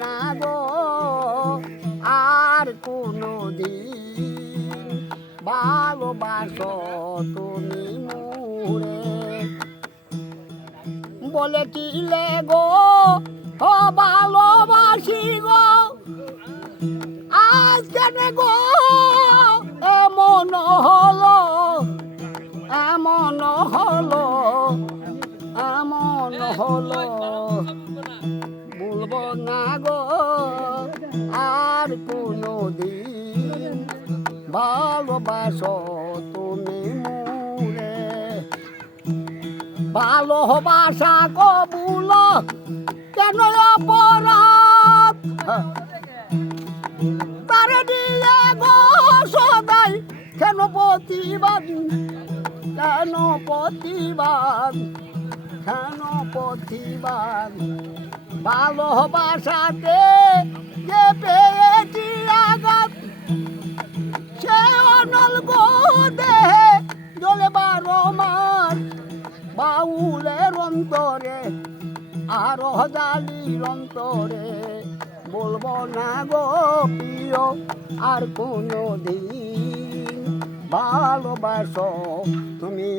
না গো আর কোনো দিন ভালোবাসো তুমি মোরে বলে কিলে গো ও ভালোবাসি গো আজ কেন গো এমন হলো এমন হলো এমন হলো বলবো না গো আর কোনো দিন ভালোবাসো তুমি মোরে ভালোবাসা কবুল কেন অপরাধ তারে দিলে গো সদাই কেন প্রতিবাদ কেন প্রতিবাদ কেন প্রতিবাদ ভালোবাসাতে যে পেয়েছি আঘাত সে অনল গো দেহে জলে 12 মাস বাউলের অন্তরে আরো জালির অন্তরে বলবো না গো প্রিয় আর কোনো দিন ভালোবাসো তুমি